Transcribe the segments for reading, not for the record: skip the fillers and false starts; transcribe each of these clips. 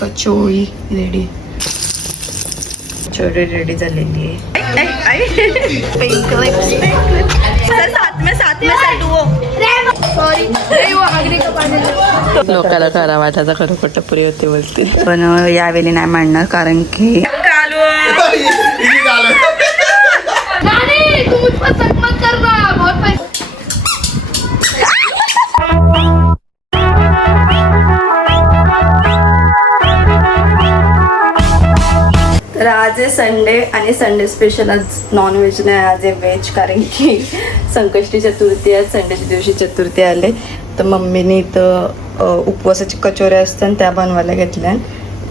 कचोळी ready. Kachori ready झालेली आहे. Pink lipstick. साथ में से डुओ. लोकाला करा वाटायचा खरं खोटं पुरी होते बोलते, पण यावेळी नाही मांडणार कारण की तर आज आहे संडे आणि संडे स्पेशल आज नॉनव्हेज नाही, आज आहे व्हेज. कारण की संकष्टी चतुर्थी आहे, संडेच्या दिवशी चतुर्थी आले तर मम्मीने इथं उपवासाची कचोऱ्या असतात त्या बनवायला घेतल्या.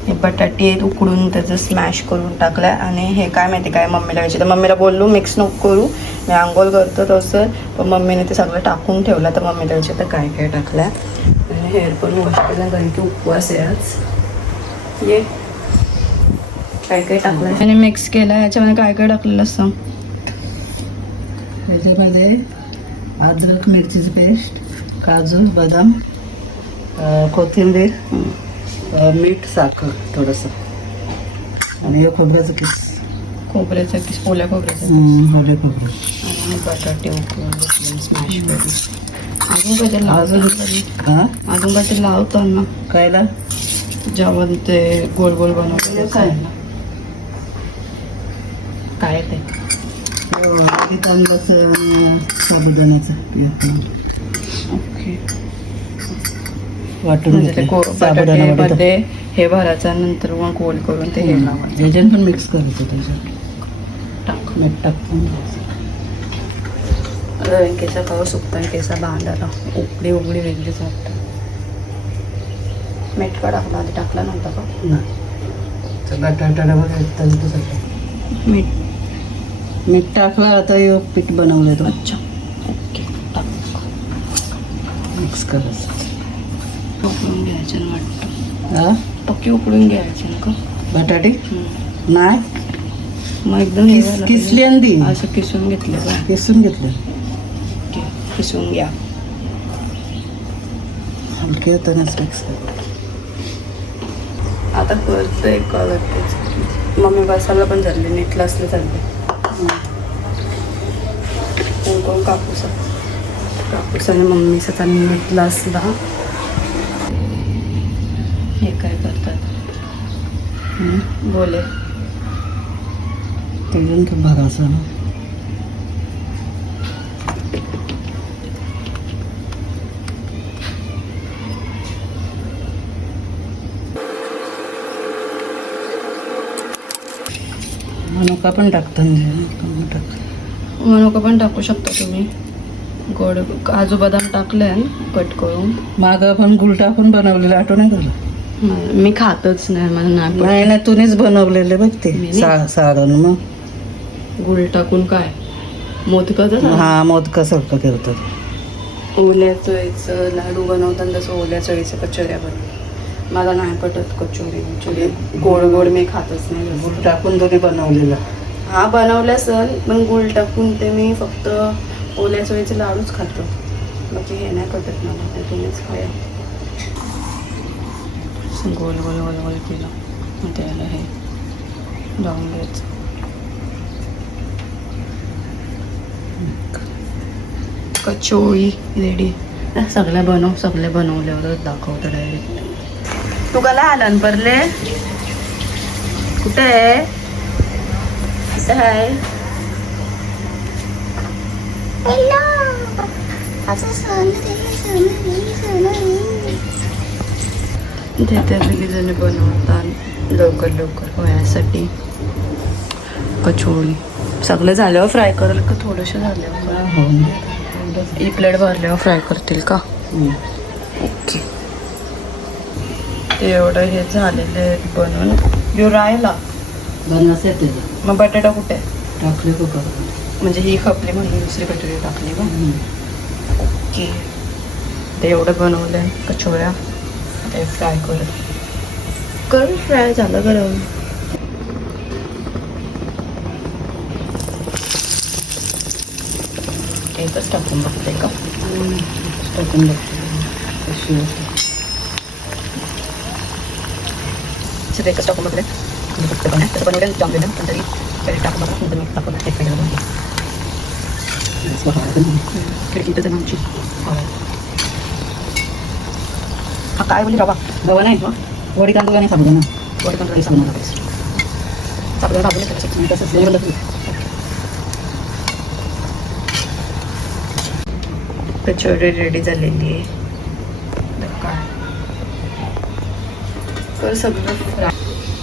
हे बटाटे उकडून त्याचं स्मॅश करून टाकल्या आणि हे काय माहिती काय मम्मीला घ्यायचे, तर मम्मीला बोललो मिक्स नको करू, मी आंघोळ करतो तसं, पण मम्मीने ते सगळं टाकून ठेवलं. तर मम्मीला घ्यायचे तर काय काय टाकल्या आणि हेअर पण वॉश केलं कारण की उपवास आहे आज. ये काय काय टाकलं आणि मिक्स केलं. याच्यामध्ये काय काय टाकलेलं असं, याच्यामध्ये अद्रक मिरचीची पेस्ट, काजू बदाम, कोथिंबीर, मीठ, साखर थोडंसं आणि हे खोबऱ्याचं खोबऱ्याचं किस, ओल्या खोबऱ्याचं ओले खोबरं आणि बटाटे उकळून स्मॅश करून. अजून काय ते लावतो ना कायला जेव्हा ते गोल गोल बनवलं काय ते आधी तांदळाचं साबुदाण्याचं ओके वाटून बटाट्यामध्ये हे भरायचं, नंतर मग गोल करून ते हे लावायचं. याच्यानं पण मिक्स करायचं त्याच्यात टाक मीठ टाकून. केसा कवा सुकता केसा बांधायला उकडी उकडी वेगळीच वाटतं. मीठ का टाकला आधी, टाकला नव्हता का? बटाटा मीठ मीठ टाकलं. आता हे पीठ बनवलं तो. अच्छा ओके टाक. मिक्स करायचं. उकडून घ्यायचं ना वाटतं. हा पक्की उकडून घ्यायचे ना का बटाटे नाही मग एकदम किसली अंदी असं किसून घेतलं का? किसून घेतलं. ओके किसून घ्या. हलके होतानाच मिक्स कर. आता करतोय कळतच. मम्मी बसायला पण झाले, नीटला असले चालले. कोण कापूस आणि मम्मीचा चालली नीटला असला. हे काय करतात बोले त्याच्यानं तर भरायचं ना. मनुका पण टाकतो मनुका पण टाकू शकता तुम्ही. गोड काजू बदाम टाकले कट करून. मागं आपण गुळ टाकून बनवलेलं आठवण नाही झालं. मी खातच नाही, मला नाही नाही तुम्हीच बनवलेले बघ ते सारण. मग गुळ टाकून काय मोदकाचं हा मोदकासारखं करतात. ओल्या चोळीचं लाडू बनवताना तसं ओल्या चोळीचं कचोऱ्या बनव. मला नाही पटत कचोरी गोड गोड मी खातच नाही. गुळ टाकून दोन्ही बनवलेलं. हा बनवल्या सर, पण गुळ टाकून ते मी फक्त ओल्या चोळीचे लाडूच खातो. बाकी हे नाही पटत मला. ते तुम्हीच खाया. गोल गोल गोल गोल केलं मग त्याला हे लावून घ्यायचं. कचोळी रेडी. सगळ्या बनवल्यावर दाखवतं डायरेक्ट. तू कला आला परले कुठे आहे? कुठे आहे? तिथे सगळेजण बनवतात लवकर होण्यासाठी कचोळी. सगळं झाल्यावर फ्राय करेल का थोडंसं झाल्यावर? एक प्लेट भरल्यावर फ्राय करतील का? ओके. एवढं हे झालेलं आहे बनवून. यो राहिला बनवायचं. मग बटाटा कुठे टाकले कुकर म्हणजे ही खपली म्हणून दुसरी कटोरी टाकली का? ओके. ते एवढं बनवलं आहे कचोऱ्या. ते फ्राय कर फ्राय झालं गरम. एकच टाकून बघते का? टाकून बघते. सगळं एकच टाकून बघले फक्त पण आहे तसं बनवलं जमलेलं पण तरी तरी टाकून बघा नंतर मीठ टाकून एक पाहिजे खिडकीतच आहे आमची हा काय बोली रवा रवा नाही वडी तांदूळ आणि साबुदाणा वडी तांदूळ साबुदाणा साबुदाणा भाजून तसंच फ्लेवर लागतो कचोरी रेडी झालेली आहे तर सगळं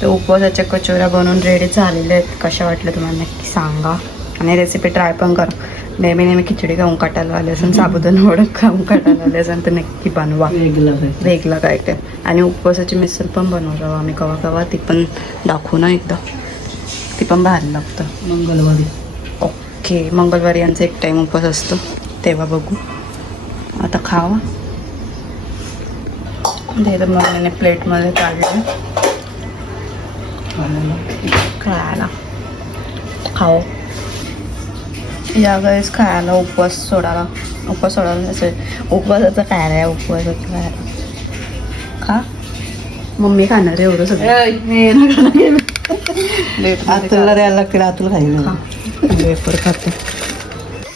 तर उपवासाच्या कचोऱ्या बनवून रेडी झालेल्या आहेत कशा वाटल्या तुम्हाला नक्की सांगा आणि रेसिपी ट्राय पण करा नेहमी खिचडी खाऊन काटायला आले असेल साबुदाणा वडा खाऊन काटायला आले असेल तर नक्की बनवा वेगळा काय काय आणि उपवासाची मिसळ पण बनवतो आम्ही कवा ती पण दाखवू ना एकदा ती पण भारी लागतं मंगळवारी ओके मंगळवारी यांचा एक टाईम उपवास असतो तेव्हा बघू आता खावा ते तर मम्मीने प्लेटमध्ये काढलं खायला खाओ या वेळेस खायला उपवास सोडायला नसेल उपवासाचं खायला आहे उपवासाचं खायला खा मम्मी खाणार आहे एवढं सगळं आतुला द्यायला लागते आतुला खायला वेपर खाते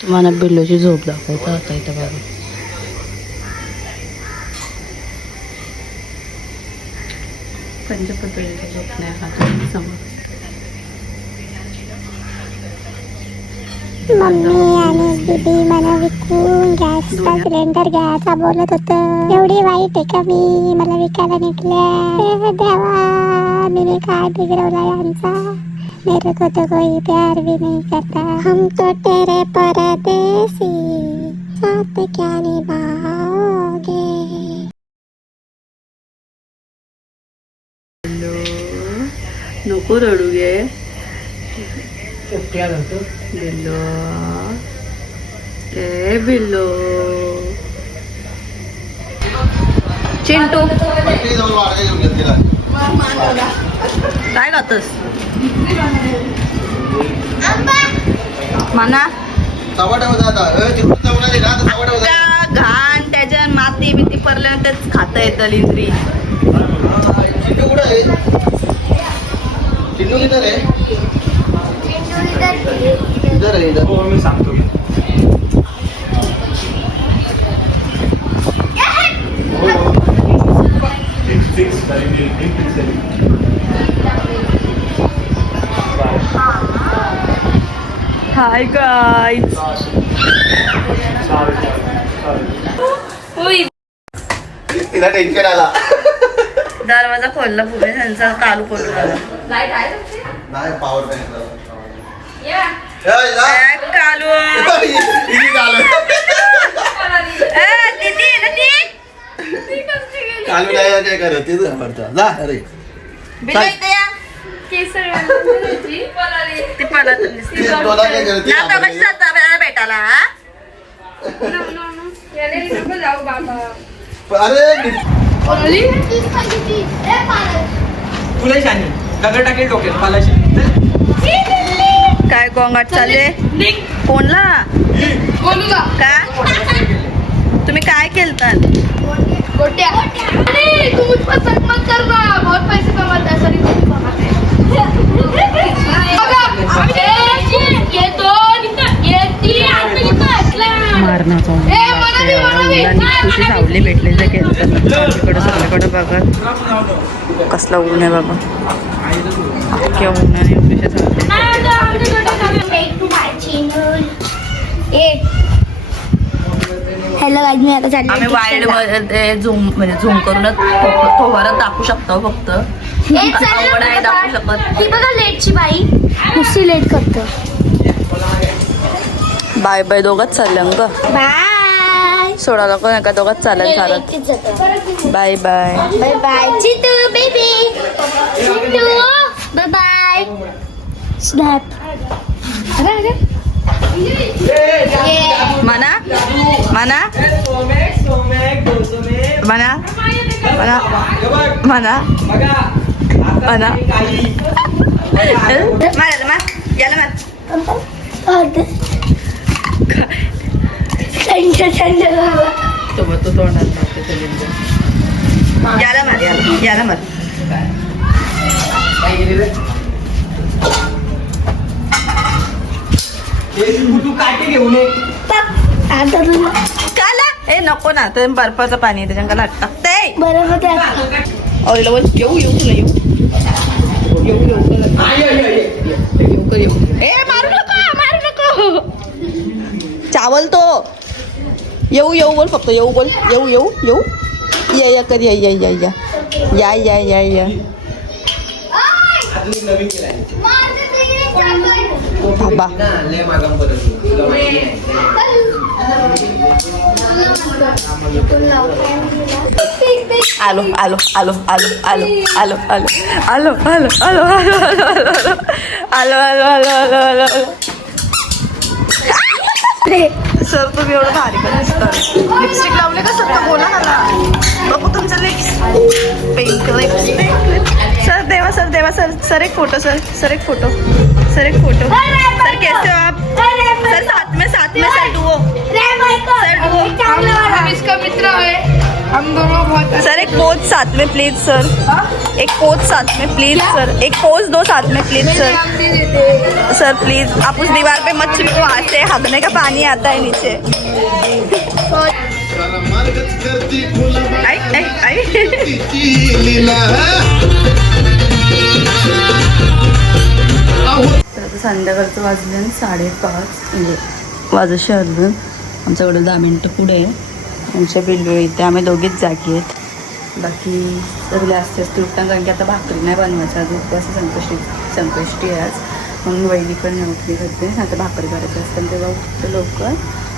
तुम्हाला बिल्लोची झोप दाखवता आता इथं बघा पंचपत्रीची झोप नाही खात समोर मम्मी आणि दीदी मला विकून गॅसचा सिलेंडर घ्यायचा बोलत होतं एवढी वाईट आहे का मी मला विकायला निघल्या देवा मी काय बिघडवला यांचा मेरे को तो कोई प्यार भी नहीं करता हम तो तेरे परदेसी साथ क्या निभाओगे नको रडू गे बिल्लो ए बिल्लो चिंटू काय खातस म्हणा घाण त्याच्या माती बिती पडल्यानंतर खाता येतं लिंद्री मी सांगतो हाय गाईज तिला टेन्शन आला दरवाजा खोलला पुढे त्यांचा कालू पडून आला नाही पॉवर बँक कालू कालू नाही काय करत तेच घाबरतं जा अरे ती पडत भेटायला अरे तुला शानी दगड टाकेल डोक्यात पालाशी काय गोंगाट चालले कोणला का तुम्ही काय केलतात तू मुझ पर शक मत करना बहुत पैसे कमाता है सर ये दो ये तीन तुझी सावली भेटले जे केलं सगळीकडे सगळीकडे बघा कसला ऊन आहे बाबा अख्ख्या उन्हाने हॅलो गाईज मी आता चालली आम्ही वाईड मध्ये झूम म्हणजे झूम करूनच थोडं दाखवू शकतो फक्त आवड आहे दाखवू शकत ही बघा लेटची बाई नुसती लेट करतो बाय बाय दोघंच चाललं ग बाय सोडायला कोण एका दोघंच चालेल चालत bye bye bye bye Chitu baby Chitu bye bye snap म्हणा म्हणा म्हणा म्हणा म्हणा म्हणा मारायला मार याला मार सोबत तो तोंडात याला मार याला मार तू काटे घेऊन ये. आता तुला काला ए नको ना तर बर्फाचं पाणी आहे त्याच्या लाट टाकते बरोबर ऑइल येऊ येऊ तुला येऊ ए मारू नको चावल तो येऊ बोल फक्त येऊ बोल येऊ या कर या अजून एक नवीन केलाय. बाबा ना, लय मागं पडत. तुला माहिती आहे. आलो सर तुम्ही एवढं भारी पण लिपस्टिक लावले का सर बोला मला बघू तुमचं लिप्स पिंक लिपस्टिक सर देवा सर एक फोटो सर एक फोटो सर कैसे हो आप सर साथ में सर डुओ इसका मित्र है हम दोनों बहुत सर एक पोज साथ में प्लीज सर एक पोज साथ में प्लीज सर एक पोज दो साथ में प्लीज सर प्लीज आप उस दीवार पे मत चिपको वहाँ से हगने का पानी आता है नीचे तर संध्याकाळचं वाजले 5:30 म्हणजे वाजशी अर्धून आमच्याकडे 10 मिनटं पुढे आहे आमच्या बिल्डू इथे आम्ही दोघीच जागी आहेत बाकी सगळे असते उठतात कारण की आता भाकरी नाही बनवायचं आज उपवास संकष्टी आहे आज म्हणून वहिनी पण नोकरी करते आता भाकरी करायची असतात तेव्हा उठते लवकर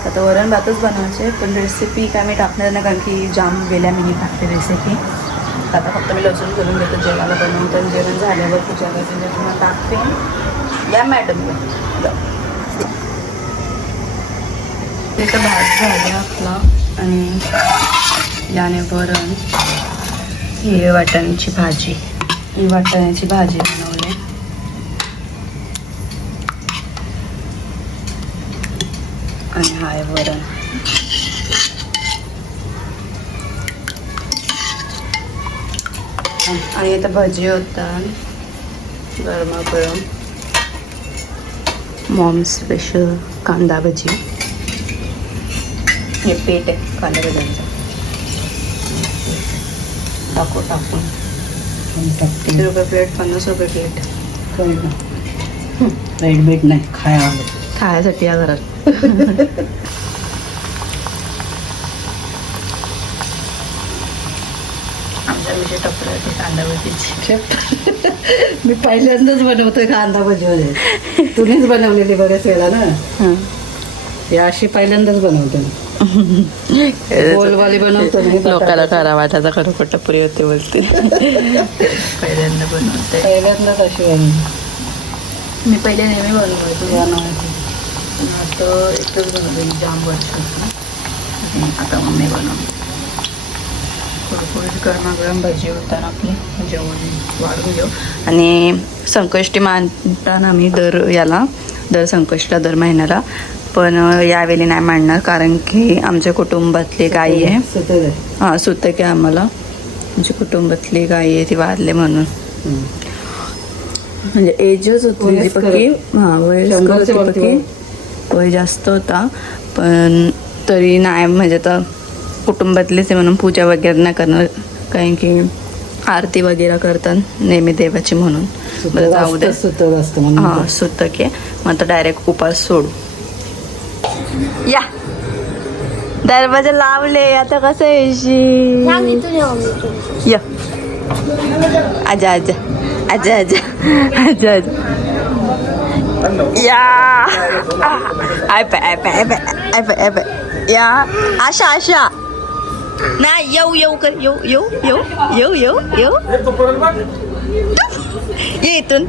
आता वरण भातच बनवायचे पण रेसिपी काय मी टाकणार नाही कारण की जाम गेल्या मी टाकते रेसिपी आता फक्त मी लसूण करून घेतो जेवायला बनवून तर जेवण झाल्यावर पूजा करते जेव्हा टाकते या मॅडम तिथं भात झाला आपला आणि याने वरण ही वाटाण्याची भाजी बनवली आणि हाय वरण आणि आता भजी होता गरमागरम मॉम स्पेशल कांदा भजी हे पेट आहे कांदा भज्यांचं टाकून किती रुपये प्लेट 50 रुपये प्लेट लाईट बेट नाही खायसाठी या घरात आमच्या विषय टपलं होते कांदा भजीची मी पहिल्यांदाच बनवतोय कांदा भजी वगैरे तुम्हीच बनवलेली बऱ्याच वेळा ना हे अशी पहिल्यांदाच बनवतो गोलवाली बनवतो लोकाला खरा वाटायचा खरं खोटं पुरी होते बोलते पहिल्यांदा बनवते पहिल्यांदाच अशी बनवली मी पहिले नेहमी बनवायचो आता एकच बनवते जाम वर्ष आता मम्मी बनवते कुरकुरीत गरमागरम भजी होताना आपली जेवण वाढून घेऊ आणि संकष्टी मानताना आम्ही दर संकष्टीला दर महिन्याला पण यावेळी नाही मांडणार कारण की आमच्या कुटुंबातली गाई आहे हां सुतक आहे आम्हाला आमच्या कुटुंबातली गाई आहे ती वारले म्हणून म्हणजे एजच होती पक्की हां वय जास्त होता पण तरी नाही म्हणजे तर कुटुंबातलेच आहे म्हणून पूजा वगैरे नाही करणार कारण की आरती वगैरे करतात नेहमी देवाची म्हणून बरं जाऊ दे हां सुतक आहे मग आता डायरेक्ट उपास सोडू या दरवाजा लावले आता कसं येशील या आजा आजा आजा आजा आजा आजा या आय पाय या आशा नाही येऊ कर येऊ ये इथून